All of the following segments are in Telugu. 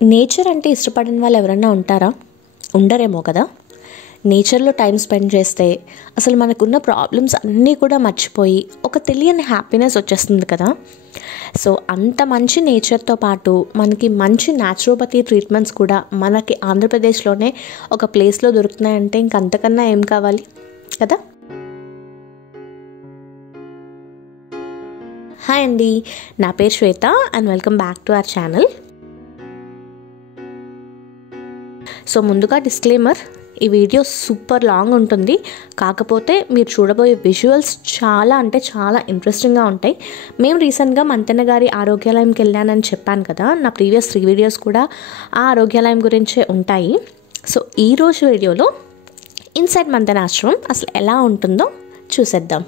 నేచర్ అంటే ఇష్టపడని వాళ్ళు ఎవరైనా ఉంటారా? ఉండరేమో కదా. నేచర్లో టైం స్పెండ్ చేస్తే అసలు మనకున్న ప్రాబ్లమ్స్ అన్నీ కూడా మర్చిపోయి ఒక తెలియని హ్యాపీనెస్ వచ్చేస్తుంది కదా. సో అంత మంచి నేచర్తో పాటు మనకి మంచి న్యాచురోపతి ట్రీట్మెంట్స్ కూడా మనకి ఆంధ్రప్రదేశ్లోనే ఒక ప్లేస్లో దొరుకుతున్నాయంటే ఇంకంతకన్నా ఏం కావాలి కదా. హాయ్ అండి, నా పేరు Shweta and welcome back to our channel. So ముందుగా డిస్క్లైమర్, ఈ వీడియో సూపర్ లాంగ్ ఉంటుంది, కాకపోతే మీరు చూడబోయే విజువల్స్ చాలా అంటే చాలా ఇంట్రెస్టింగ్గా ఉంటాయి. మేము రీసెంట్గా మంతెన గారి ఆరోగ్యాలయంకి వెళ్ళానని చెప్పాను కదా, నా ప్రీవియస్ 3 వీడియోస్ కూడా ఆ ఆరోగ్యాలయం గురించే ఉంటాయి. సో ఈరోజు వీడియోలో ఇన్సైడ్ మంతెన ఆశ్రమం అసలు ఎలా ఉంటుందో చూసేద్దాం.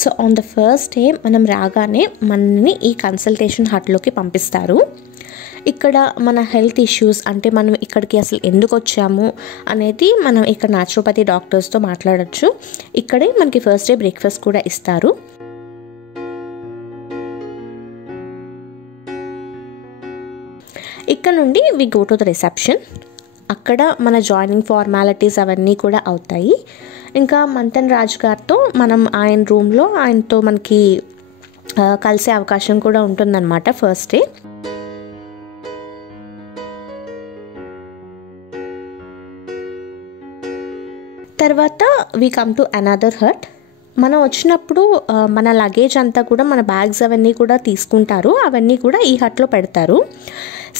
So on the first day మనం రాగానే మనని ఈ కన్సల్టేషన్ హట్లోకి పంపిస్తారు. ఇక్కడ మన హెల్త్ ఇష్యూస్, అంటే మనం ఇక్కడికి అసలు ఎందుకు వచ్చాము అనేది మనం ఇక్కడ న్యాచురోపతి డాక్టర్స్తో మాట్లాడచ్చు. ఇక్కడే మనకి ఫస్ట్ డే బ్రేక్ఫాస్ట్ కూడా ఇస్తారు. ఇక్కడ నుండి we go to the reception. అక్కడ మన జాయినింగ్ ఫార్మాలిటీస్ అవన్నీ కూడా అవుతాయి. ఇంకా మంతెన రాజ్ గారితో మనం ఆయన రూమ్లో ఆయనతో మనకి కలిసే అవకాశం కూడా ఉంటుందన్నమాట ఫస్ట్ డే. తర్వాత we come to another hut. మనం వచ్చినప్పుడు మన లగేజ్ అంతా కూడా, మన బ్యాగ్స్ అవన్నీ కూడా తీసుకుంటారు, అవన్నీ కూడా ఈ హట్లో పెడతారు.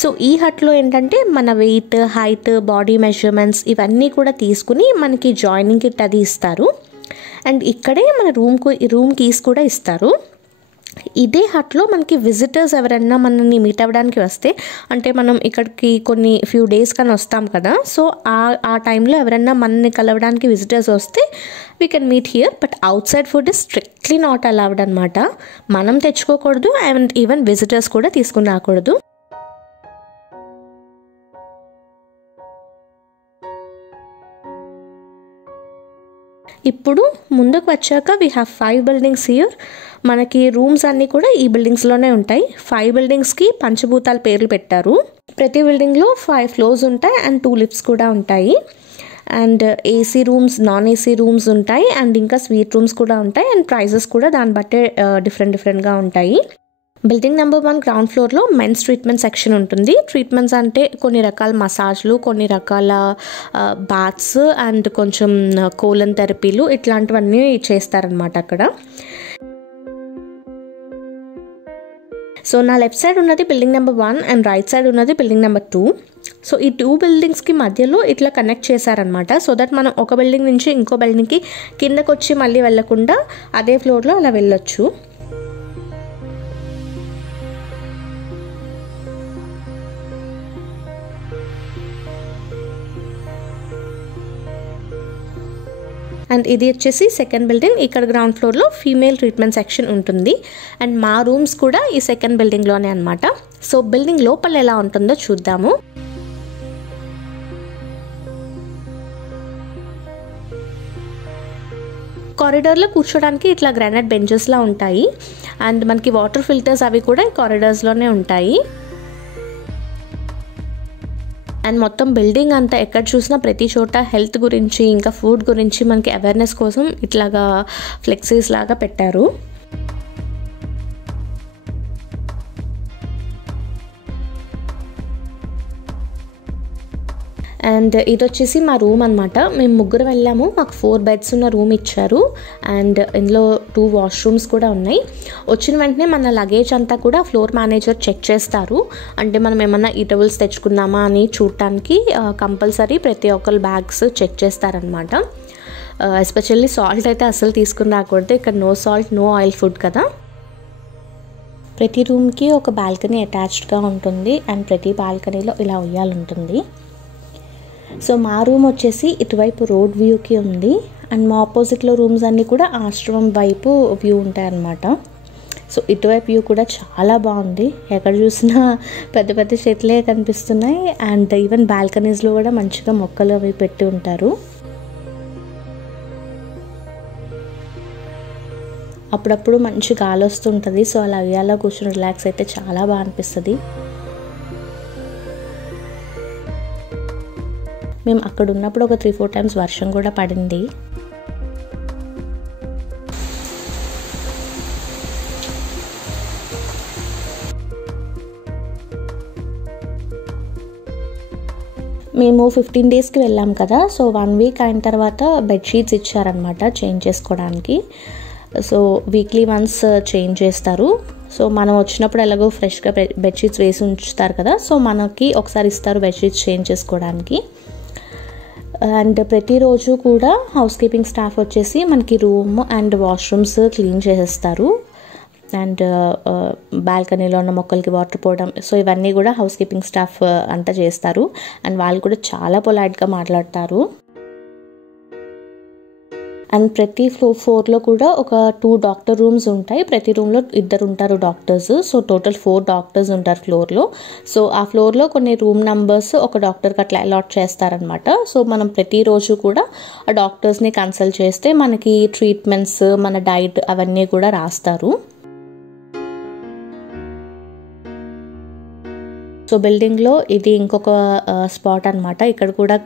సో ఈ హట్లో ఏంటంటే మన వెయిట్, హైట్, బాడీ మెజర్మెంట్స్ ఇవన్నీ కూడా తీసుకుని మనకి జాయినింగ్ కిట్ అది ఇస్తారు. అండ్ ఇక్కడే మన రూమ్ కీస్ కూడా ఇస్తారు. ఇదే హట్లో మనకి విజిటర్స్ ఎవరైనా మనల్ని మీట్ అవ్వడానికి వస్తే, అంటే మనం ఇక్కడికి కొన్ని ఫ్యూ డేస్ కానీ వస్తాం కదా, సో ఆ టైంలో ఎవరైనా మనల్ని కలవడానికి విజిటర్స్ వస్తే we can meet here. But out side food is strictly not allowed అనమాట. మనం తెచ్చుకోకూడదు అండ్ ఈవెన్ విజిటర్స్ కూడా తీసుకుని రాకూడదు. ఇప్పుడు ముందుకు వచ్చాక వీ హ్యావ్ 5 బిల్డింగ్స్ హియర్. మనకి రూమ్స్ అన్నీ కూడా ఈ బిల్డింగ్స్లోనే ఉంటాయి. 5 బిల్డింగ్స్కి పంచభూతాల పేర్లు పెట్టారు. ప్రతి బిల్డింగ్లో 5 ఫ్లోర్స్ ఉంటాయి అండ్ 2 లిఫ్ట్స్ కూడా ఉంటాయి. And AC rooms, non AC rooms ఉంటాయి అండ్ ఇంకా స్వీట్ రూమ్స్ కూడా ఉంటాయి. అండ్ ప్రైజెస్ కూడా దాన్ని బట్టే డిఫరెంట్గా ఉంటాయి. బిల్డింగ్ నెంబర్ 1 గ్రౌండ్ ఫ్లోర్లో మెన్స్ ట్రీట్మెంట్ సెక్షన్ ఉంటుంది. ట్రీట్మెంట్స్ అంటే కొన్ని రకాల మసాజ్లు, కొన్ని రకాల బాత్స్ అండ్ కొంచెం కోలన్ థెరపీలు ఇట్లాంటివన్నీ చేస్తారనమాట అక్కడ. సో నా లెఫ్ట్ సైడ్ ఉన్నది building number 1 and right side ఉన్నది బిల్డింగ్ నెంబర్ 2. సో ఈ 2 బిల్డింగ్స్కి మధ్యలో ఇట్లా కనెక్ట్ చేశారనమాట. సో దట్ మనం ఒక బిల్డింగ్ నుంచి ఇంకో బిల్డింగ్కి కిందకు వచ్చి మళ్ళీ వెళ్ళకుండా అదే ఫ్లోర్లో అలా వెళ్ళొచ్చు. అండ్ ఇది వచ్చేసి సెకండ్ బిల్డింగ్. ఇక్కడ గ్రౌండ్ ఫ్లోర్లో ఫీమేల్ ట్రీట్మెంట్ సెక్షన్ ఉంటుంది. అండ్ మా రూమ్స్ కూడా ఈ సెకండ్ బిల్డింగ్లోనే అనమాట. సో బిల్డింగ్ లోపల ఎలా ఉంటుందో చూద్దాము. కారిడార్లో కూర్చోడానికి ఇట్లా గ్రానైట్ బెంచెస్లా ఉంటాయి. అండ్ మనకి వాటర్ ఫిల్టర్స్ అవి కూడా ఈ కారిడార్స్లోనే ఉంటాయి. అండ్ మొత్తం బిల్డింగ్ అంతా ఎక్కడ చూసినా ప్రతి చోట హెల్త్ గురించి ఇంకా ఫుడ్ గురించి మనకి అవేర్నెస్ కోసం ఇట్లాగా ఫ్లెక్సీస్ లాగా పెట్టారు. అండ్ ఇది వచ్చేసి మా రూమ్ అనమాట. మేము 3 వెళ్ళాము. మాకు 4 బెడ్స్ ఉన్న రూమ్ ఇచ్చారు. అండ్ ఇందులో 2 వాష్రూమ్స్ కూడా ఉన్నాయి. వచ్చిన వెంటనే మన లగేజ్ అంతా కూడా ఫ్లోర్ మేనేజర్ చెక్ చేస్తారు. అంటే మనం ఏమన్నా ఈటబుల్స్ తెచ్చుకున్నామా అని చూడటానికి కంపల్సరీ ప్రతి ఒక్కరు బ్యాగ్స్ చెక్ చేస్తారనమాట. ఎస్పెషల్లీ సాల్ట్ అయితే అసలు తీసుకుని రాకూడదు. ఇక్కడ no salt, no oil food కదా. ప్రతి రూమ్కి ఒక బాల్కనీ అటాచ్డ్గా ఉంటుంది. అండ్ ప్రతి బాల్కనీలో ఇలా ఉయ్యాలుంటుంది. సో మా రూమ్ వచ్చేసి ఇటువైపు రోడ్ వ్యూకి ఉంది. అండ్ మా ఆపోజిట్లో రూమ్స్ అన్నీ కూడా ఆశ్రమం వైపు వ్యూ ఉంటాయి అన్నమాట. సో ఇటువైపు వ్యూ కూడా చాలా బాగుంది. ఎక్కడ చూసినా పెద్ద పెద్ద చెట్లే కనిపిస్తున్నాయి. అండ్ ఈవెన్ బాల్కనీస్లో కూడా మంచిగా మొక్కలు అవి పెట్టి ఉంటారు. అప్పుడప్పుడు మంచి గాలి వస్తుంటుంది. సో అలా ఉయ్యాలో కూర్చొని రిలాక్స్ అయితే చాలా బాగా అనిపిస్తుంది. మేము అక్కడ ఉన్నప్పుడు ఒక 3-4 టైమ్స్ వర్షం కూడా పడింది. మేము 15 డేస్కి వెళ్ళాం కదా. సో 1 వీక్ అయిన తర్వాత బెడ్షీట్స్ ఇచ్చారనమాట చేంజ్ చేసుకోవడానికి. సో వీక్లీ వన్స్ చేంజ్ చేస్తారు. సో మనం వచ్చినప్పుడు ఎలాగో ఫ్రెష్గా బెడ్షీట్స్ వేసి ఉంచుతారు కదా. సో మనకి ఒకసారి ఇస్తారు బెడ్షీట్స్ చేంజ్ చేసుకోవడానికి. అండ్ ప్రతిరోజు కూడా హౌస్ కీపింగ్ స్టాఫ్ వచ్చేసి మనకి రూమ్ అండ్ వాష్రూమ్స్ క్లీన్ చేసేస్తారు. అండ్ బాల్కనీలో ఉన్న మొక్కలకి వాటర్ పోవడం, సో ఇవన్నీ కూడా హౌస్ కీపింగ్ స్టాఫ్ అంతా చేస్తారు. అండ్ వాళ్ళు కూడా చాలా పొలైట్గా మాట్లాడతారు. అండ్ ప్రతి ఫ్లోర్లో కూడా ఒక 2 డాక్టర్ రూమ్స్ ఉంటాయి. ప్రతి రూమ్లో 2 ఉంటారు డాక్టర్స్. సో టోటల్ 4 డాక్టర్స్ ఉంటారు ఫ్లోర్లో. సో ఆ ఫ్లోర్లో కొన్ని రూమ్ నెంబర్స్ ఒక డాక్టర్కి అట్లా అలాట్ చేస్తారనమాట. సో మనం ప్రతిరోజు కూడా ఆ డాక్టర్స్ని కన్సల్ట్ చేస్తే మనకి ట్రీట్మెంట్స్, మన డైట్ అవన్నీ కూడా రాస్తారు. సో బిల్డింగ్లో ఇది ఇంకొక స్పాట్ అనమాట. ఇక్కడ కూడా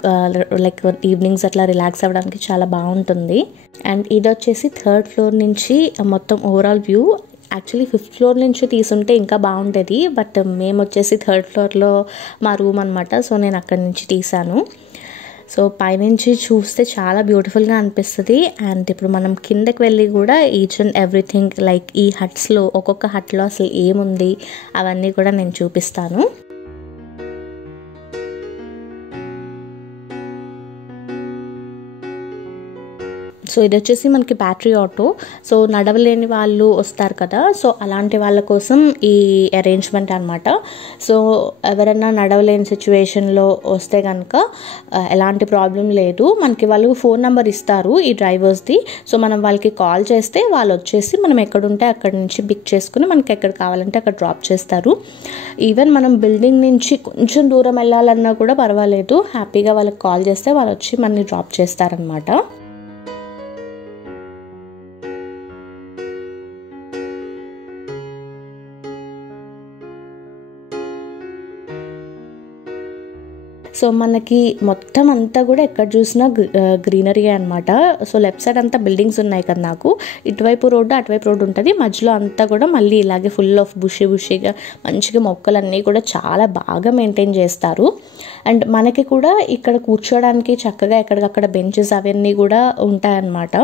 లైక్ ఈవినింగ్స్ అట్లా రిలాక్స్ అవ్వడానికి చాలా బాగుంటుంది. అండ్ ఇది వచ్చేసి 3rd ఫ్లోర్ నుంచి మొత్తం overall view. Actually 5th floor నుంచి తీసుంటే ఇంకా బాగుంటుంది, బట్ మేము వచ్చేసి 3rd ఫ్లోర్లో మా రూమ్ అనమాట. సో నేను అక్కడి నుంచి తీసాను. సో పైనుంచి చూస్తే చాలా బ్యూటిఫుల్గా అనిపిస్తుంది. అండ్ ఇప్పుడు మనం కిందకి వెళ్ళి కూడా ఈచ్ అండ్ ఎవ్రీథింగ్ లైక్ ఈ హట్స్లో ఒక్కొక్క హట్లో అసలు ఏముంది అవన్నీ కూడా నేను చూపిస్తాను. సో ఇది వచ్చేసి మనకి బ్యాటరీ ఆటో. సో నడవలేని వాళ్ళు వస్తారు కదా, సో అలాంటి వాళ్ళ కోసం ఈ అరేంజ్మెంట్ అనమాట. సో ఎవరైనా నడవలేని సిచ్యువేషన్లో వస్తే కనుక ఎలాంటి ప్రాబ్లం లేదు. మనకి వాళ్ళు ఫోన్ నెంబర్ ఇస్తారు ఈ డ్రైవర్స్ది. సో మనం వాళ్ళకి కాల్ చేస్తే వాళ్ళు వచ్చేసి మనం ఎక్కడుంటే అక్కడి నుంచి పిక్ చేసుకుని మనకి ఎక్కడ కావాలంటే అక్కడ డ్రాప్ చేస్తారు. ఈవెన్ మనం బిల్డింగ్ నుంచి కొంచెం దూరం వెళ్ళాలన్నా కూడా పర్వాలేదు, హ్యాపీగా వాళ్ళకి కాల్ చేస్తే వాళ్ళు వచ్చి మనని డ్రాప్ చేస్తారనమాట. సో మనకి మొత్తం అంతా కూడా ఎక్కడ చూసినా గ్రీనరీ అనమాట. సో లెఫ్ట్ సైడ్ అంతా బిల్డింగ్స్ ఉన్నాయి కదా, నాకు ఇటువైపు రోడ్డు అటువైపు రోడ్డు ఉంటుంది. మధ్యలో అంతా కూడా మళ్ళీ ఇలాగే ఫుల్ ఆఫ్ బుషీగా మంచిగా మొక్కలన్నీ కూడా చాలా బాగా మెయింటైన్ చేస్తారు. అండ్ మనకి కూడా ఇక్కడ కూర్చోడానికి చక్కగా ఎక్కడికక్కడ బెంచెస్ అవన్నీ కూడా ఉంటాయన్నమాట.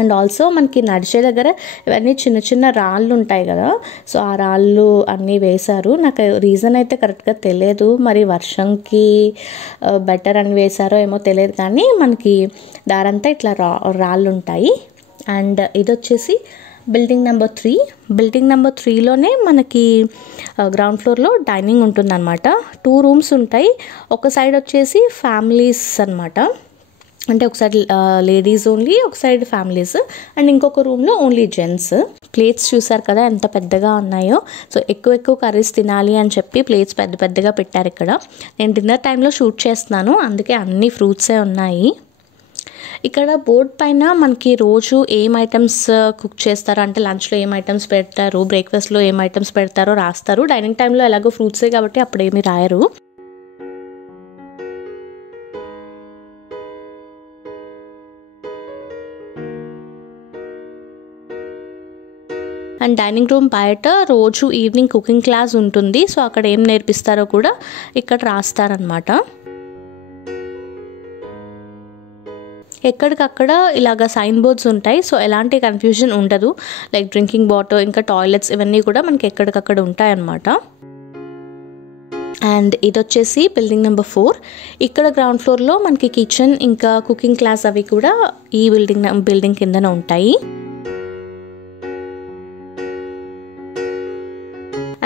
అండ్ ఆల్సో మనకి నడిచే దగ్గర ఇవన్నీ చిన్న చిన్న రాళ్ళు ఉంటాయి కదా, సో ఆ రాళ్ళు అన్నీ వేశారు. నాకు రీజన్ అయితే కరెక్ట్గా తెలియదు, మరి వర్షంకి బెటర్ అని వేశారో ఏమో తెలియదు, కానీ మనకి దారంతా ఇట్లా రాళ్ళు ఉంటాయి. అండ్ ఇది వచ్చేసి బిల్డింగ్ నెంబర్ 3. బిల్డింగ్ నెంబర్ 3లోనే మనకి గ్రౌండ్ ఫ్లోర్లో డైనింగ్ ఉంటుందన్నమాట. 2 రూమ్స్ ఉంటాయి. ఒక సైడ్ వచ్చేసి ఫ్యామిలీస్ అనమాట, అంటే ఒక సైడ్ లేడీస్ ఓన్లీ, ఒక సైడ్ ఫ్యామిలీస్, అండ్ ఇంకొక రూమ్లో ఓన్లీ జెంట్స్. ప్లేట్స్ చూసారు కదా ఎంత పెద్దగా ఉన్నాయో. సో ఎక్కువ కర్రీస్ తినాలి అని చెప్పి ప్లేట్స్ పెద్దగా పెట్టారు ఇక్కడ. నేను డిన్నర్ టైంలో షూట్ చేస్తున్నాను, అందుకే అన్ని ఫ్రూట్సే ఉన్నాయి. ఇక్కడ బోర్డ్ పైన మనకి రోజు ఏం ఐటమ్స్ కుక్ చేస్తారో, అంటే లంచ్లో ఏం ఐటమ్స్ పెడతారు, బ్రేక్ఫాస్ట్లో ఏం ఐటమ్స్ పెడతారో రాస్తారు. డైనింగ్ టైంలో ఎలాగో ఫ్రూట్సే కాబట్టి అప్పుడేమీ రాయరు. అండ్ డైనింగ్ రూమ్ బయట రోజు ఈవినింగ్ కుకింగ్ క్లాస్ ఉంటుంది. సో అక్కడ ఏం నేర్పిస్తారో కూడా ఇక్కడ రాస్తారనమాట. ఎక్కడికక్కడ ఇలాగ సైన్ బోర్డ్స్ ఉంటాయి. సో ఎలాంటి కన్ఫ్యూజన్ ఉండదు. లైక్ డ్రింకింగ్ వాటర్ ఇంకా టాయిలెట్స్ ఇవన్నీ కూడా మనకి ఎక్కడికక్కడ ఉంటాయి అన్నమాట. అండ్ ఇది వచ్చేసి బిల్డింగ్ నెంబర్ 4. ఇక్కడ గ్రౌండ్ ఫ్లోర్లో మనకి కిచెన్ ఇంకా కుకింగ్ క్లాస్ అవి కూడా ఈ బిల్డింగ్ కిందన ఉంటాయి.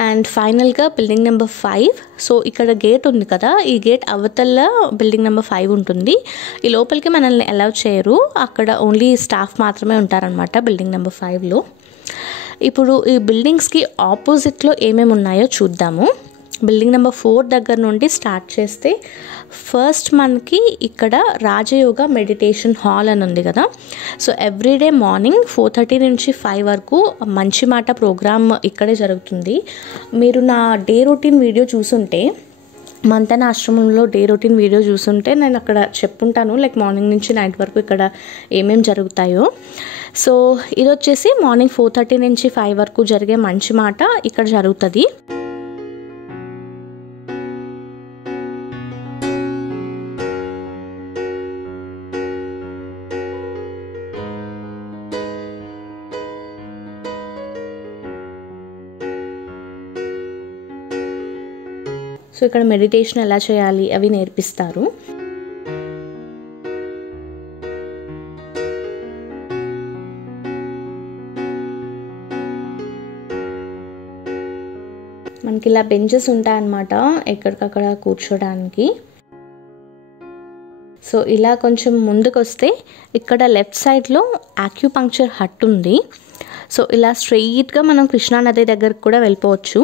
అండ్ ఫైనల్గా బిల్డింగ్ నెంబర్ 5. సో ఇక్కడ గేట్ ఉంది కదా, ఈ గేట్ అవతల బిల్డింగ్ నెంబర్ 5 ఉంటుంది. ఈ లోపలికి మనల్ని అలౌ చేయరు, అక్కడ ఓన్లీ స్టాఫ్ మాత్రమే ఉంటారనమాట బిల్డింగ్ నెంబర్ 5లో. ఇప్పుడు ఈ బిల్డింగ్స్కి ఆపోజిట్లో ఏమేమి ఉన్నాయో చూద్దాము. బిల్డింగ్ నెంబర్ 4 దగ్గర నుండి స్టార్ట్ చేస్తే ఫస్ట్ మనకి ఇక్కడ రాజయోగ మెడిటేషన్ హాల్ అని ఉంది కదా. సో ఎవ్రీడే మార్నింగ్ 4:30 నుంచి 5 వరకు మంచి మాట ప్రోగ్రామ్ ఇక్కడే జరుగుతుంది. మీరు నా డే రొటీన్ వీడియో చూసుంటే, మంతన ఆశ్రమంలో డే రొటీన్ వీడియో చూసుంటే నేను అక్కడ చెప్పుంటాను, లైక్ మార్నింగ్ నుంచి నైట్ వరకు ఇక్కడ ఏమేం జరుగుతాయో. సో ఇది వచ్చేసి మార్నింగ్ 4:30 నుంచి 5 వరకు జరిగే మంచి మాట ఇక్కడ జరుగుతుంది. సో ఇక్కడ మెడిటేషన్ ఎలా చేయాలి అవి నేర్పిస్తారు. మనకి ఇలా బెంచెస్ ఉంటాయన్నమాట ఎక్కడికక్కడ కూర్చోడానికి. సో ఇలా కొంచెం ముందుకు వస్తే ఇక్కడ లెఫ్ట్ సైడ్లో ఆక్యుపంక్చర్ హట్ ఉంది. సో ఇలా స్ట్రెయిట్గా మనం కృష్ణానది దగ్గరకు కూడా వెళ్ళిపోవచ్చు.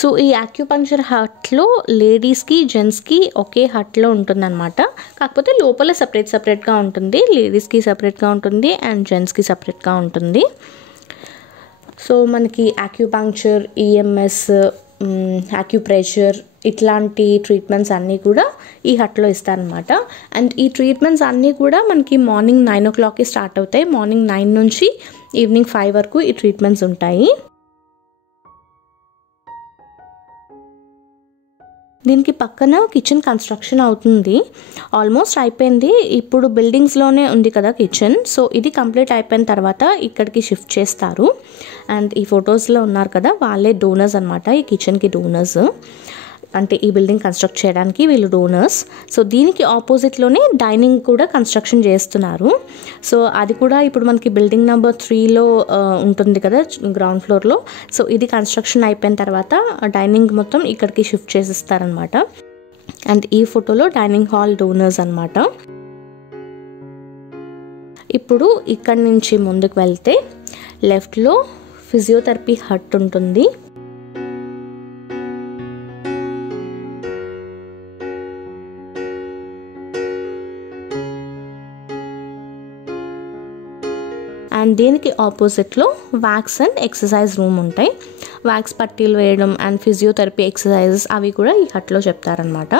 సో ఈ ఆక్యుపంక్చర్ హట్లో లేడీస్కి జెంట్స్కి ఒకే హట్లో ఉంటుందన్నమాట. కాకపోతే లోపల సపరేట్గా ఉంటుంది, లేడీస్కి సపరేట్గా ఉంటుంది అండ్ జెంట్స్కి సపరేట్గా ఉంటుంది. సో మనకి ఆక్యుపంక్చర్, ఈఎంఎస్, ఆక్యుప్రెషర్ ఇట్లాంటి ట్రీట్మెంట్స్ అన్నీ కూడా ఈ హట్లో ఇస్తారనమాట. అండ్ ఈ ట్రీట్మెంట్స్ అన్నీ కూడా మనకి మార్నింగ్ 9 o'clockకి స్టార్ట్ అవుతాయి. మార్నింగ్ 9 నుంచి ఈవినింగ్ 5 వరకు ఈ ట్రీట్మెంట్స్ ఉంటాయి. దీనికి పక్కన కిచెన్ కన్స్ట్రక్షన్ అవుతుంది, ఆల్మోస్ట్ అయిపోయింది. ఇప్పుడు బిల్డింగ్స్లోనే ఉంది కదా కిచెన్. సో ఇది కంప్లీట్ అయిపోయిన తర్వాత ఇక్కడికి షిఫ్ట్ చేస్తారు. అండ్ ఈ ఫొటోస్లో ఉన్నారు కదా వాళ్ళే డోనర్స్ అనమాట, ఈ కిచెన్కి డోనర్స్. అంటే ఈ బిల్డింగ్ కన్స్ట్రక్ట్ చేయడానికి వీళ్ళు డోనర్స్. సో దీనికి ఆపోజిట్లోనే డైనింగ్ కూడా కన్స్ట్రక్షన్ చేస్తున్నారు. సో అది కూడా ఇప్పుడు మనకి బిల్డింగ్ నెంబర్ 3లో ఉంటుంది కదా గ్రౌండ్ ఫ్లోర్లో. సో ఇది కన్స్ట్రక్షన్ అయిపోయిన తర్వాత డైనింగ్ మొత్తం ఇక్కడికి షిఫ్ట్ చేసిస్తారనమాట. అండ్ ఈ ఫోటోలో డైనింగ్ హాల్ డోనర్స్ అనమాట. ఇప్పుడు ఇక్కడి నుంచి ముందుకు వెళ్తే లెఫ్ట్లో ఫిజియోథెరపీ హట్ ఉంటుంది. అండ్ దీనికి ఆపోజిట్లో వ్యాక్స్ అండ్ ఎక్సర్సైజ్ రూమ్ ఉంటాయి. వ్యాక్స్ పట్టీలు వేయడం అండ్ ఫిజియోథెరపీ ఎక్సర్సైజెస్ అవి కూడా ఈ హట్లో చెప్తారనమాట.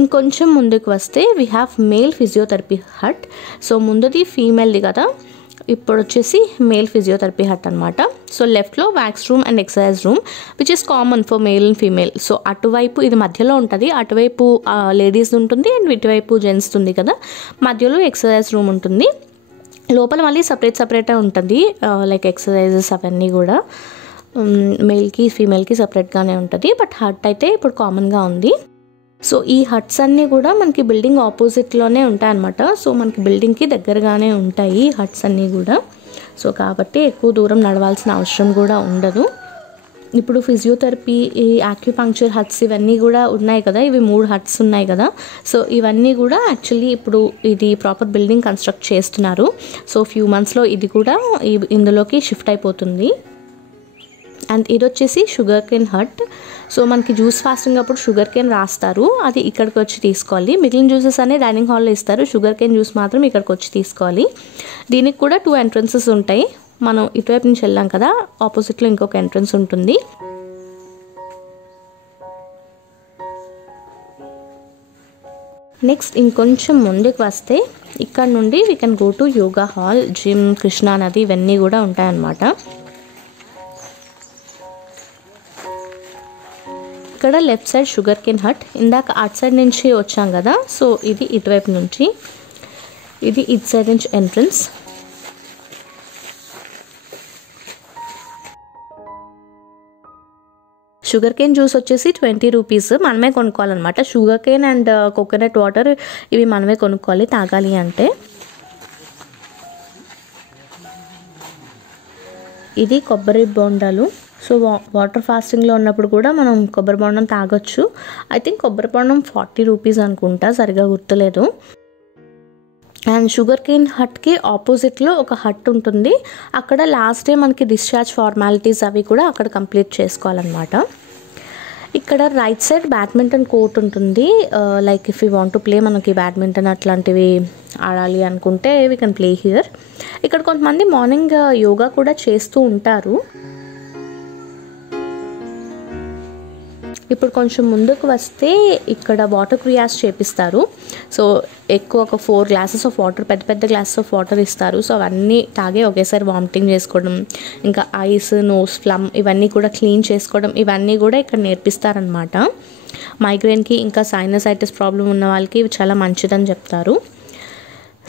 ఇంకొంచెం ముందుకు వస్తే we have male physiotherapy hut. So ముందుది ఫీమేల్ది కదా, ఇప్పుడు వచ్చేసి మేల్ ఫిజియోథెరపీ హట్ అనమాట. సో లెఫ్ట్లో wax room and exercise room which is common for male and female. So అటువైపు ఇది మధ్యలో ఉంటుంది, అటువైపు లేడీస్ ఉంటుంది అండ్ ఇటువైపు జెంట్స్ ఉంది కదా, మధ్యలో ఎక్సర్సైజ్ రూమ్ ఉంటుంది. లోపల మళ్ళీ సపరేట్గా ఉంటుంది, లైక్ ఎక్సర్సైజెస్ అవన్నీ కూడా మేల్కి ఫీమేల్కి సపరేట్గానే ఉంటుంది. బట్ హట్ అయితే ఇప్పుడు కామన్గా ఉంది. సో ఈ హట్స్ అన్నీ కూడా మనకి బిల్డింగ్ ఆపోజిట్లోనే ఉంటాయన్నమాట. సో మనకి బిల్డింగ్కి దగ్గరగానే ఉంటాయి హట్స్ అన్నీ కూడా. సో కాబట్టి ఎక్కువ దూరం నడవాల్సిన అవసరం కూడా ఉండదు. ఇప్పుడు ఫిజియోథెరపీ, ఈ ఆక్యుపంక్చర్ హట్స్ ఇవన్నీ కూడా ఉన్నాయి కదా, ఇవి 3 హట్స్ ఉన్నాయి కదా. సో ఇవన్నీ కూడా యాక్చువల్లీ ఇప్పుడు ఇది ప్రాపర్ బిల్డింగ్ కన్స్ట్రక్ట్ చేస్తున్నారు. సో ఫ్యూ మంత్స్లో ఇది కూడా ఇందులోకి షిఫ్ట్ అయిపోతుంది. అండ్ ఇది వచ్చేసి షుగర్ కేన్ హట్. సో మనకి జ్యూస్ ఫాస్టింగ్ అప్పుడు షుగర్ కేన్ రాస్తారు, అది ఇక్కడికి వచ్చి తీసుకోవాలి. మిగిలిన జ్యూసెస్ అనే డైనింగ్ హాల్లో ఇస్తారు, షుగర్ కేన్ జ్యూస్ మాత్రం ఇక్కడికి వచ్చి తీసుకోవాలి. దీనికి కూడా 2 ఎంట్రన్సెస్ ఉంటాయి. మనం ఇటువైపు నుంచి వెళ్ళాం కదా, ఆపోజిట్లో ఇంకొక ఎంట్రన్స్ ఉంటుంది. నెక్స్ట్ ఇంకొంచెం ముందుకు వస్తే ఇక్కడ నుండి we can go to yoga hall, gym, కృష్ణానది ఇవన్నీ కూడా ఉంటాయన్నమాట. ఇక్కడ left side sugar cane hut. ఇందాక అటు సైడ్ నుంచి వచ్చాం కదా, సో ఇది ఇటువైపు నుంచి, ఇది ఇటు సైడ్ నుంచి ఎంట్రన్స్. షుగర్ కేన్ జ్యూస్ వచ్చేసి 20 రూపీస్, మనమే కొనుక్కోవాలన్నమాట. Sugar cane and coconut water ఇవి మనమే కొనుక్కోవాలి తాగాలి అంటే. ఇది కొబ్బరి బొండాలు. సో వాటర్ ఫాస్టింగ్లో ఉన్నప్పుడు కూడా మనం కొబ్బరి బొండం తాగొచ్చు. ఐ థింక్ కొబ్బరి బొండం 40 రూపీస్ అనుకుంటా, సరిగా గుర్తులేదు. అండ్ షుగర్ కేన్ హట్కి ఆపోజిట్లో ఒక హట్ ఉంటుంది. అక్కడ లాస్ట్ డే మనకి డిశ్చార్జ్ ఫార్మాలిటీస్ అవి కూడా అక్కడ కంప్లీట్ చేసుకోవాలన్నమాట. ఇక్కడ రైట్ సైడ్ బ్యాడ్మింటన్ కోర్ట్ ఉంటుంది. Like if you want to play, మనకి బ్యాడ్మింటన్ అట్లాంటివి ఆడాలి అనుకుంటే వీ కెన్ ప్లే హియర్. ఇక్కడ కొంతమంది మార్నింగ్ యోగా కూడా చేస్తూ ఉంటారు. ఇప్పుడు కొంచెం ముందుకు వస్తే ఇక్కడ వాటర్ క్రియాస్ చేపిస్తారు. సో ఎక్కువ ఒక 4 గ్లాసెస్ ఆఫ్ వాటర్, పెద్ద పెద్ద గ్లాసెస్ ఆఫ్ వాటర్ ఇస్తారు. సో అవన్నీ తాగే ఒకేసారి వామిటింగ్ చేసుకోవడం, ఇంకా ఐస్, నోస్, ఫ్లమ్ ఇవన్నీ కూడా క్లీన్ చేసుకోవడం, ఇవన్నీ కూడా ఇక్కడ నేర్పిస్తారనమాట. మైగ్రేన్కి ఇంకా సైనసైటిస్ ప్రాబ్లం ఉన్న వాళ్ళకి ఇవి చాలా మంచిదని చెప్తారు.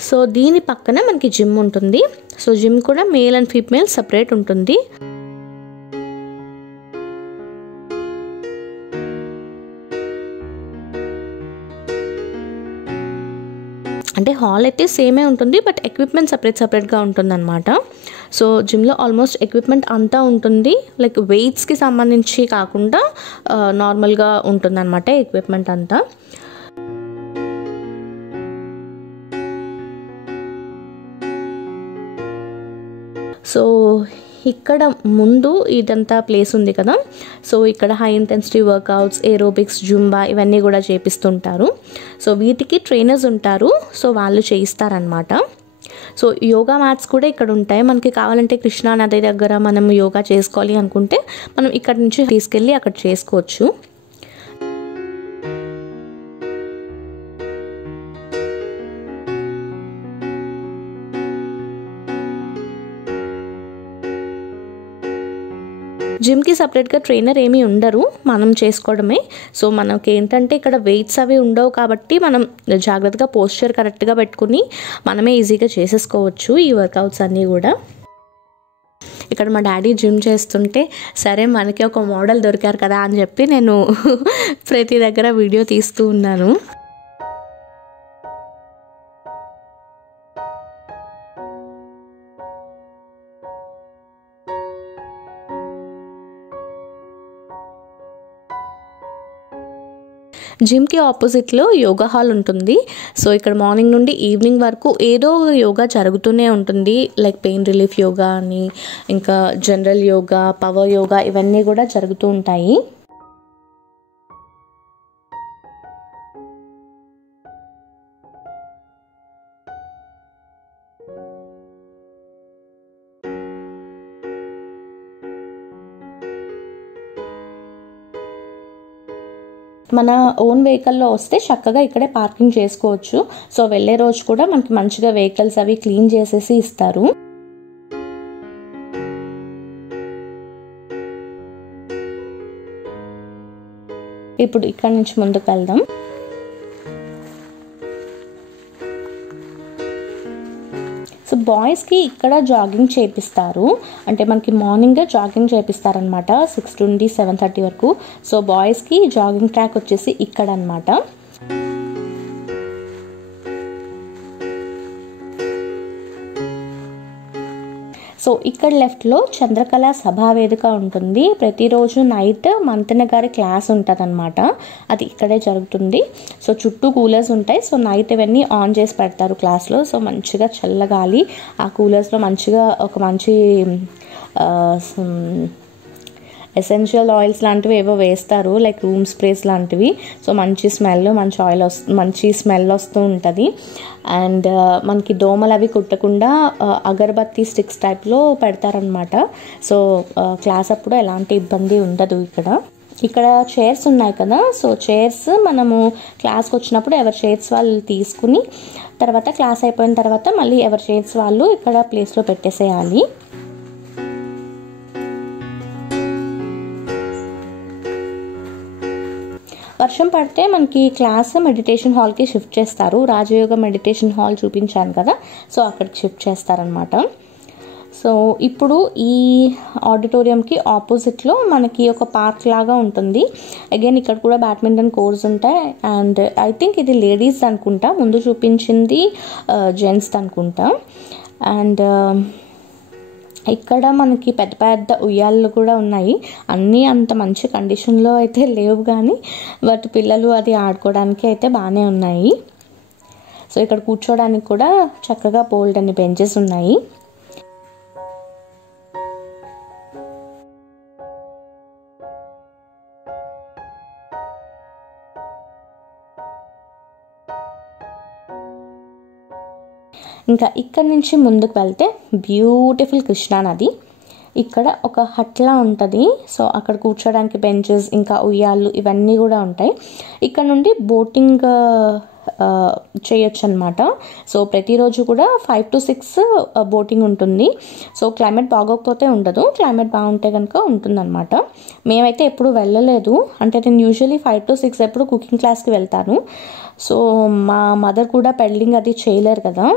సో దీని పక్కన మనకి జిమ్ ఉంటుంది. సో జిమ్ కూడా మేల్ అండ్ ఫీమేల్ సపరేట్ ఉంటుంది. అంటే హాల్ అయితే సేమే ఉంటుంది, బట్ ఎక్విప్మెంట్ సపరేట్గా ఉంటుందన్నమాట. సో జిమ్లో ఆల్మోస్ట్ ఎక్విప్మెంట్ అంతా ఉంటుంది, లైక్ వెయిట్స్కి సంబంధించి కాకుండా నార్మల్గా ఉంటుందన్నమాట ఎక్విప్మెంట్ అంతా. సో ఇక్కడ ముందు ఇదంతా ప్లేస్ ఉంది కదా, సో ఇక్కడ high intensity workouts, aerobics, Zumba ఇవన్నీ కూడా చేపిస్తుంటారు. సో వీటికి ట్రైనర్స్ ఉంటారు, సో వాళ్ళు చేయిస్తారనమాట. సో యోగా మ్యాట్స్ కూడా ఇక్కడ ఉంటాయి. మనకి కావాలంటే కృష్ణా నది దగ్గర మనం యోగా చేసుకోవాలి అనుకుంటే మనం ఇక్కడ నుంచి తీసుకెళ్ళి అక్కడ చేసుకోవచ్చు. జిమ్కి సపరేట్గా ట్రైనర్ ఏమీ ఉండరు, మనం చేసుకోవడమే. సో మనకి ఏంటంటే ఇక్కడ వెయిట్స్ అవి ఉండవు కాబట్టి మనం జాగ్రత్తగా పోస్చర్ కరెక్ట్గా పెట్టుకుని మనమే ఈజీగా చేసేసుకోవచ్చు ఈ వర్కౌట్స్ అన్నీ కూడా. ఇక్కడ మా డాడీ జిమ్ చేస్తుంటే సరే మనకి ఒక మోడల్ దొరికారు కదా అని చెప్పి నేను ప్రతి దగ్గర వీడియో తీస్తూ ఉన్నాను. జిమ్కి ఆపోజిట్లో యోగా హాల్ ఉంటుంది. సో ఇక్కడ మార్నింగ్ నుండి ఈవినింగ్ వరకు ఏదో యోగా జరుగుతూనే ఉంటుంది. లైక్ పెయిన్ రిలీఫ్ యోగా అని, ఇంకా జనరల్ యోగా, పవర్ యోగా ఇవన్నీ కూడా జరుగుతూ ఉంటాయి. మన ఓన్ వెహికల్లో వస్తే చక్కగా ఇక్కడే పార్కింగ్ చేసుకోవచ్చు. సో వెళ్ళే రోజు కూడా మనకి మంచిగా వెహికల్స్ అవి క్లీన్ చేసేసి ఇస్తారు. ఇప్పుడు ఇక్కడ నుంచి ముందుకు వెళ్దాం. సో బాయ్స్కి ఇక్కడ జాగింగ్ చేపిస్తారు. అంటే మనకి మార్నింగ్ జాగింగ్ చేపిస్తారనమాట 6 నుండి 7:30 వరకు. సో బాయ్స్కి జాగింగ్ ట్రాక్ వచ్చేసి ఇక్కడ అనమాట. సో ఇక్కడ లెఫ్ట్లో చంద్రకళ సభావేదిక ఉంటుంది. ప్రతిరోజు నైట్ మంతెన గారి క్లాస్ ఉంటుంది అనమాట, అది ఇక్కడే జరుగుతుంది. సో చుట్టూ కూలర్స్ ఉంటాయి. సో నైట్ ఇవన్నీ ఆన్ చేసి పెడతారు క్లాస్లో. సో మంచిగా చల్లగాలి ఆ కూలర్స్లో, మంచిగా ఒక మంచి ఎసెన్షియల్ ఆయిల్స్ లాంటివి ఏవో వేస్తారు, లైక్ రూమ్ స్ప్రేస్ లాంటివి. సో మంచి స్మెల్, మంచి స్మెల్ వస్తూ ఉంటుంది. అండ్ మనకి దోమలు అవి కుట్టకుండా అగరబత్తి స్టిక్స్ టైప్లో పెడతారనమాట. సో క్లాస్ అప్పుడు ఎలాంటి ఇబ్బంది ఉండదు. ఇక్కడ చైర్స్ ఉన్నాయి కదా, సో చైర్స్ మనము క్లాస్కి వచ్చినప్పుడు ఎవరి చైర్స్ వాళ్ళు తీసుకుని తర్వాత క్లాస్ అయిపోయిన తర్వాత మళ్ళీ ఎవరి చైర్స్ వాళ్ళు ఇక్కడ ప్లేస్లో పెట్టేసేయాలి. వర్షం పడితే మనకి క్లాస్ మెడిటేషన్ హాల్కి షిఫ్ట్ చేస్తారు. రాజయోగ మెడిటేషన్ హాల్ చూపించాను కదా, సో అక్కడికి షిఫ్ట్ చేస్తారనమాట. సో ఇప్పుడు ఈ ఆడిటోరియంకి ఆపోజిట్లో మనకి ఒక పార్క్ లాగా ఉంటుంది. అగైన్ ఇక్కడ కూడా బ్యాడ్మింటన్ కోర్ట్స్ ఉంటాయి. అండ్ ఐ థింక్ ఇది లేడీస్ అనుకుంటా, ముందు చూపించింది జెంట్స్ అనుకుంటా. అండ్ ఇక్కడ మనకి పెద్ద పెద్ద ఉయ్యాలు కూడా ఉన్నాయి. అన్నీ అంత మంచి కండిషన్లో అయితే లేవు కానీ బట్ పిల్లలు అది ఆడుకోవడానికి అయితే బాగానే ఉన్నాయి. సో ఇక్కడ కూర్చోడానికి కూడా చక్కగా బోల్డ్ అన్ని బెంచెస్ ఉన్నాయి. ఇంకా ఇక్కడ నుంచి ముందుకు వెళ్తే బ్యూటిఫుల్ కృష్ణా నది. ఇక్కడ ఒక హట్లా ఉంటుంది. సో అక్కడ కూర్చోడానికి బెంచెస్ ఇంకా ఉయ్యాలు ఇవన్నీ కూడా ఉంటాయి. ఇక్కడ నుండి బోటింగ్ చేయొచ్చు అనమాట. సో ప్రతిరోజు కూడా 5 to 6 బోటింగ్ ఉంటుంది. సో క్లైమేట్ బాగోకపోతే ఉండదు, క్లైమేట్ బాగుంటే కనుక ఉంటుందన్నమాట. మేమైతే ఎప్పుడు వెళ్ళలేదు. అంటే నేను యూజువల్లీ 5 to 6 ఎప్పుడు కుకింగ్ క్లాస్కి వెళ్తాను. సో మా మదర్ కూడా పెళ్ళింగ్ అది చేయలేరు కదా,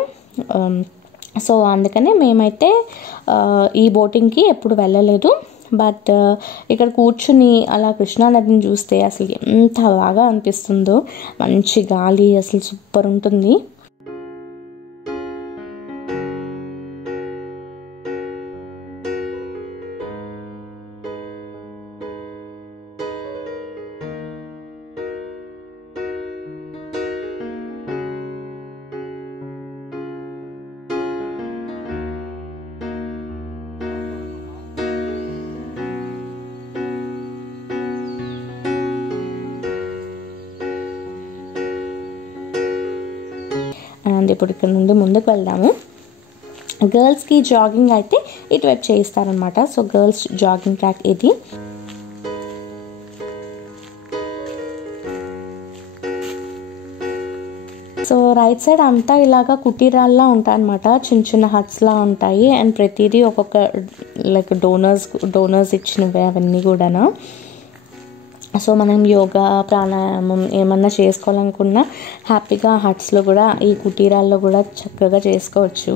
సో అందుకనే మేమైతే ఈ బోటింగ్కి ఎప్పుడు వెళ్ళలేదు. బట్ ఇక్కడ కూర్చుని అలా కృష్ణానదిని చూస్తే అసలు ఎంత బాగా అనిపిస్తుందో, మంచి గాలి, అసలు సూపర్ ఉంటుంది. అండ్ ఇప్పుడు ఇక్కడ నుండి ముందుకు వెళ్దాము. గర్ల్స్కి జాగింగ్ అయితే ఇటువైపు చేయిస్తారనమాట. సో గర్ల్స్ జాగింగ్ ట్రాక్ ఇది. సో రైట్ సైడ్ అంతా ఇలాగా కుటీరాల్లా ఉంటాయి అనమాట, చిన్న చిన్న హట్స్లా ఉంటాయి. అండ్ ప్రతిదీ ఒక్కొక్క లైక్ డోనర్స్ ఇచ్చినవి అవన్నీ కూడాను. సో మనం యోగా ప్రాణాయామం ఏమన్నా చేసుకోవాలనుకున్నా హ్యాపీగా హట్స్లో కూడా ఈ కుటీరాల్లో కూడా చక్కగా చేసుకోవచ్చు.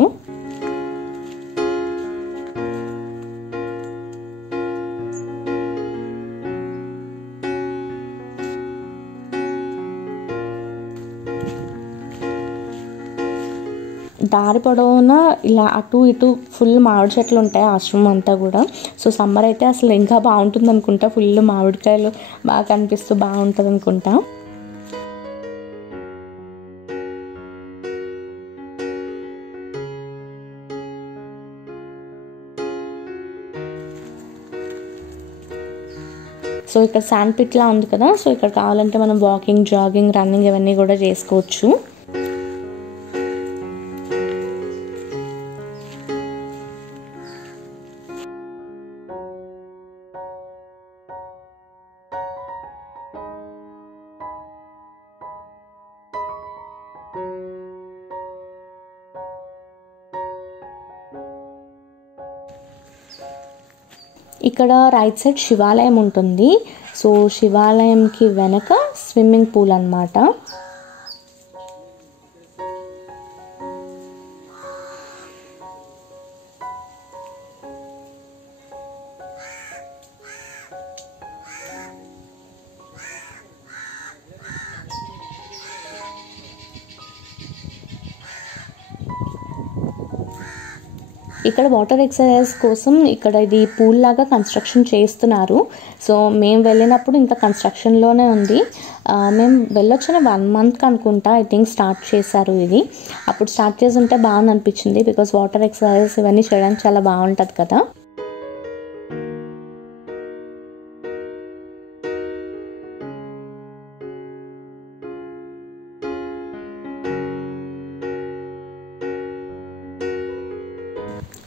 దారి పొడవునా ఇలా అటు ఇటు ఫుల్ మామిడి చెట్లు ఉంటాయి ఆశ్రమం అంతా కూడా. సో సమ్మర్ అయితే అసలు ఇంకా బాగుంటుంది అనుకుంటా, ఫుల్ మామిడికాయలు బాగా కనిపిస్తూ బాగుంటుంది అనుకుంటా. సో ఇక్కడ శాండ్ పిట్లా ఉంది కదా, సో ఇక్కడ కావాలంటే మనం వాకింగ్, జాగింగ్, రన్నింగ్ ఇవన్నీ కూడా చేసుకోవచ్చు. ఇక్కడ రైట్ సైడ్ శివాలయం ఉంటుంది. సో శివాలయంకి వెనక స్విమ్మింగ్ పూల్ అన్నమాట. ఇక్కడ వాటర్ ఎక్సర్సైజ్ కోసం ఇక్కడ ఇది పూల్ లాగా కన్స్ట్రక్షన్ చేస్తున్నారు. సో మేము వెళ్ళినప్పుడు ఇంకా కన్స్ట్రక్షన్లోనే ఉంది. మేము వెళ్ళొచ్చిన 1 month అనుకుంటా ఐ థింక్ స్టార్ట్ చేశారు ఇది. అప్పుడు స్టార్ట్ చేసి ఉంటే బాగుంది అనిపించింది, బికాస్ వాటర్ ఎక్సర్సైజ్ ఇవన్నీ చేయడానికి చాలా బాగుంటుంది కదా.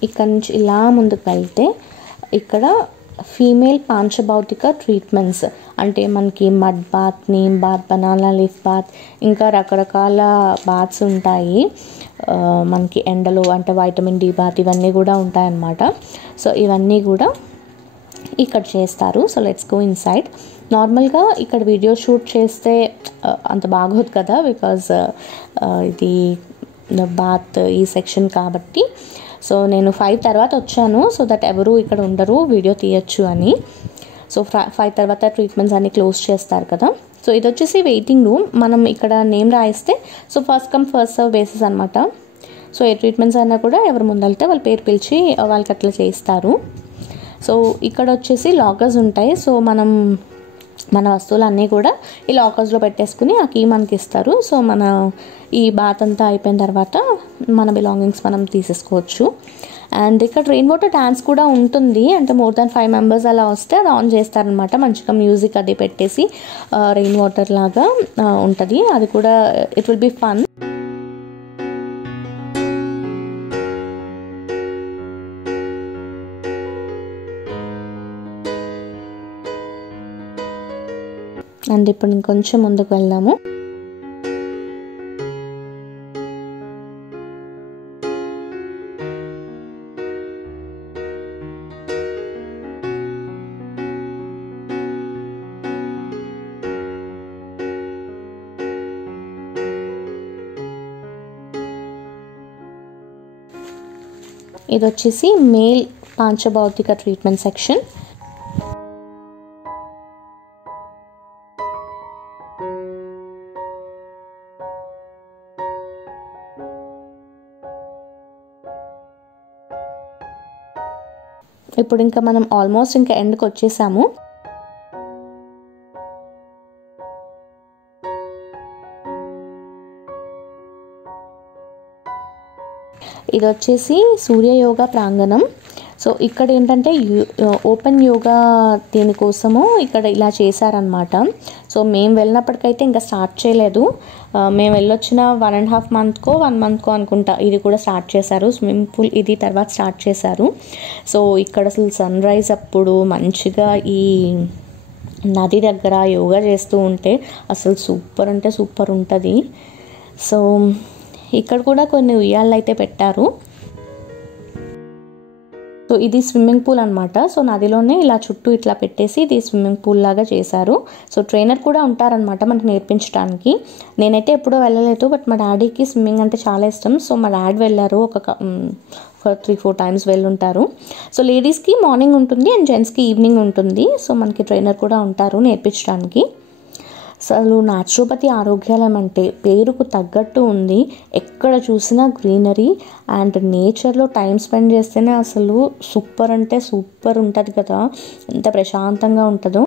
ఇక్కడ నుంచి ఇలా ముందుకు వెళ్తే ఇక్కడ ఫీమేల్ పాంచభౌతిక ట్రీట్మెంట్స్ అంటే మనకి mud bath, neem bath, banana leaf bath, ఇంకా రకరకాల బాత్స్ ఉంటాయి. మనకి ఎండలో అంటే వైటమిన్ డి బాత్ ఇవన్నీ కూడా ఉంటాయన్నమాట. సో ఇవన్నీ కూడా ఇక్కడ చేస్తారు. So let's go inside. నార్మల్గా ఇక్కడ వీడియో షూట్ చేస్తే అంత బాగోదు కదా, బికాజ్ ఇది బాత్ ఈ సెక్షన్ కాబట్టి. సో నేను 5 తర్వాత వచ్చాను, సో దట్ ఎవరు ఇక్కడ ఉండరు, వీడియో తీయచ్చు అని. సో 5 తర్వాత ట్రీట్మెంట్స్ అన్నీ క్లోజ్ చేస్తారు కదా. సో ఇది వచ్చేసి వెయిటింగ్ రూమ్. మనం ఇక్కడ నేమ్ రాయిస్తే so first come first serve basis అనమాట. సో ఏ ట్రీట్మెంట్స్ అయినా కూడా ఎవరు ముందలితే వాళ్ళ పేరు పిలిచి వాళ్ళకి అట్లా చేస్తారు. సో ఇక్కడ వచ్చేసి లాకర్స్ ఉంటాయి. సో మన వస్తువులన్నీ కూడా ఈ లాకర్స్లో పెట్టేసుకుని ఆ కీ మనకి ఇస్తారు. సో మన ఈ బాత్ అంతా అయిపోయిన తర్వాత మన బిలాంగింగ్స్ మనం తీసేసుకోవచ్చు. అండ్ ఇక్కడ రెయిన్ వాటర్ డాన్స్ కూడా ఉంటుంది. అంటే మోర్ దాన్ 5 మెంబర్స్ అలా వస్తే అది ఆన్ చేస్తారనమాట. మంచిగా మ్యూజిక్ అది పెట్టేసి రెయిన్ వాటర్ లాగా ఉంటుంది. అది కూడా it will be fun. And ఇప్పుడు ఇంకొంచెం ముందుకు వెళ్దాము. ఇది వచ్చేసి మేల్ పాంచభౌతిక ట్రీట్మెంట్ సెక్షన్. ఇప్పుడు ఇంకా మనం ఆల్మోస్ట్ ఇంకా ఎండ్కి వచ్చేసాము. ఇది వచ్చేసి సూర్య యోగా ప్రాంగణం. సో ఇక్కడ ఏంటంటే ఓపెన్ యోగా దీనికోసము ఇక్కడ ఇలా చేశారనమాట. సో మేము వెళ్ళినప్పటికైతే ఇంకా స్టార్ట్ చేయలేదు. మేము వెళ్ళొచ్చిన 1.5 మంత్కో 1 మంత్కో అనుకుంటా ఇది కూడా స్టార్ట్ చేశారు. స్విమ్మింగ్ పూల్ ఇది తర్వాత స్టార్ట్ చేశారు. సో ఇక్కడ అసలు సన్ రైజ్ అప్పుడు మంచిగా ఈ నది దగ్గర యోగా చేస్తూ ఉంటే అసలు సూపర్ అంటే సూపర్ ఉంటుంది. సో ఇక్కడ కూడా కొన్ని ఉయ్యాళ్ళు అయితే పెట్టారు. సో ఇది స్విమ్మింగ్ పూల్ అనమాట. సో నదిలోనే ఇలా చుట్టూ ఇట్లా పెట్టేసి ఇది స్విమ్మింగ్ పూల్ లాగా చేశారు. సో ట్రైనర్ కూడా ఉంటారనమాట మనకి నేర్పించడానికి. నేనైతే ఎప్పుడూ వెళ్ళలేదు, బట్ మా డాడీకి స్విమ్మింగ్ అంటే చాలా ఇష్టం. సో మా డాడీ వెళ్ళారు, ఒక 3-4 టైమ్స్ వెళ్ళుంటారు. సో లేడీస్కి మార్నింగ్ ఉంటుంది అండ్ జెంట్స్కి ఈవినింగ్ ఉంటుంది. సో మనకి ట్రైనర్ కూడా ఉంటారు నేర్పించడానికి. అసలు న్యాచురోపతి ఆరోగ్యాలయం అంటే పేరుకు తగ్గట్టు ఉంది. ఎక్కడ చూసినా గ్రీనరీ అండ్ నేచర్లో టైం స్పెండ్ చేస్తేనే అసలు సూపర్ అంటే సూపర్ ఉంటుంది కదా, ఎంత ప్రశాంతంగా ఉంటుందో.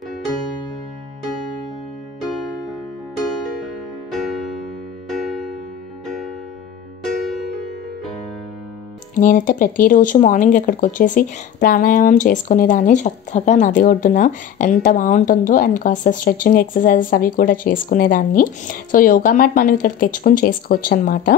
నేనైతే ప్రతిరోజు మార్నింగ్ ఇక్కడికి వచ్చేసి ప్రాణాయామం చేసుకునేదాన్ని చక్కగా నది ఒడ్డున. ఎంత బాగుంటుందో. అండ్ కాస్త స్ట్రెచ్చింగ్ ఎక్సర్సైజెస్ అవి కూడా చేసుకునేదాన్ని. సో యోగా మ్యాట్ మనం ఇక్కడికి తెచ్చుకొని చేసుకోవచ్చు అనమాట.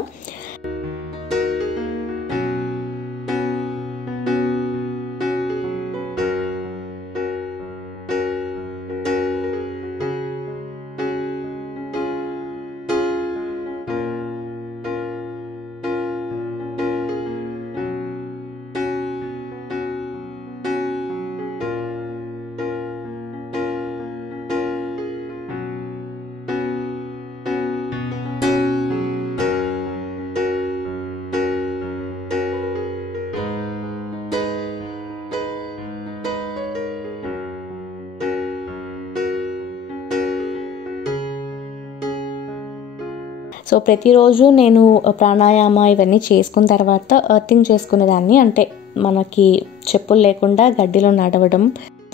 సో ప్రతిరోజు నేను ప్రాణాయామ ఇవన్నీ చేసుకున్న తర్వాత ఎర్తింగ్ చేసుకునేదాన్ని. అంటే మనకి చెప్పులు లేకుండా గడ్డిలో నడవడం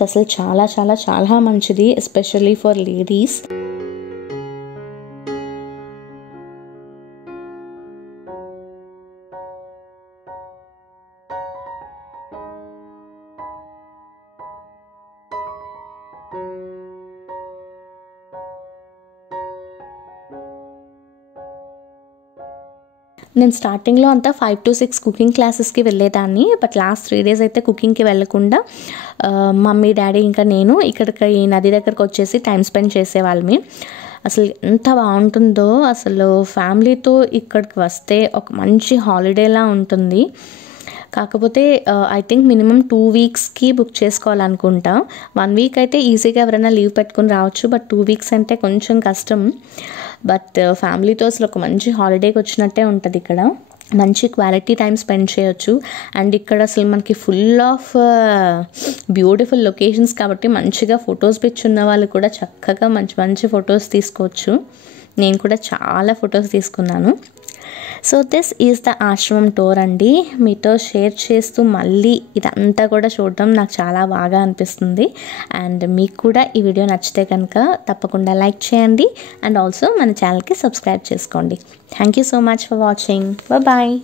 అసలు చాలా చాలా చాలా మంచిది, ఎస్పెషల్లీ ఫర్ లేడీస్. నేను స్టార్టింగ్లో అంతా 5 to 6 కుకింగ్ క్లాసెస్కి వెళ్ళేదాన్ని. బట్ లాస్ట్ 3 days అయితే కుకింగ్కి వెళ్ళకుండా మమ్మీ డాడీ ఇంకా నేను ఇక్కడికి ఈ నది దగ్గరకు వచ్చేసి టైం స్పెండ్ చేసేవాళ్ళమి. అసలు ఎంత బాగుంటుందో. అసలు ఫ్యామిలీతో ఇక్కడికి వస్తే ఒక మంచి హాలిడేలా ఉంటుంది. కాకపోతే ఐ థింక్ మినిమం 2 weeksకి బుక్ చేసుకోవాలనుకుంటా. 1 week అయితే ఈజీగా ఎవరైనా లీవ్ పెట్టుకుని రావచ్చు. బట్ 2 weeks అంటే కొంచెం కష్టం. బట్ ఫ్యామిలీతో అసలు ఒక మంచి హాలిడేకి వచ్చినట్టే ఉంటుంది. ఇక్కడ మంచి క్వాలిటీ టైం స్పెండ్ చేయొచ్చు. అండ్ ఇక్కడ అసలు మనకి ఫుల్ ఆఫ్ బ్యూటిఫుల్ లొకేషన్స్ కాబట్టి మంచిగా ఫొటోస్ పిచ్చి ఉన్న వాళ్ళు కూడా చక్కగా మంచి మంచి ఫొటోస్ తీసుకోవచ్చు. నేను కూడా చాలా ఫొటోస్ తీసుకున్నాను. సో దిస్ ఈజ్ ద ఆశ్రమం టూర్ అండి. మీతో షేర్ చేస్తూ మళ్ళీ ఇదంతా కూడా చూడడం నాకు చాలా బాగా అనిపిస్తుంది. అండ్ మీకు కూడా ఈ వీడియో నచ్చితే కనుక తప్పకుండా లైక్ చేయండి అండ్ ఆల్సో మన ఛానల్కి సబ్స్క్రైబ్ చేసుకోండి. Thank you so much for watching. Bye.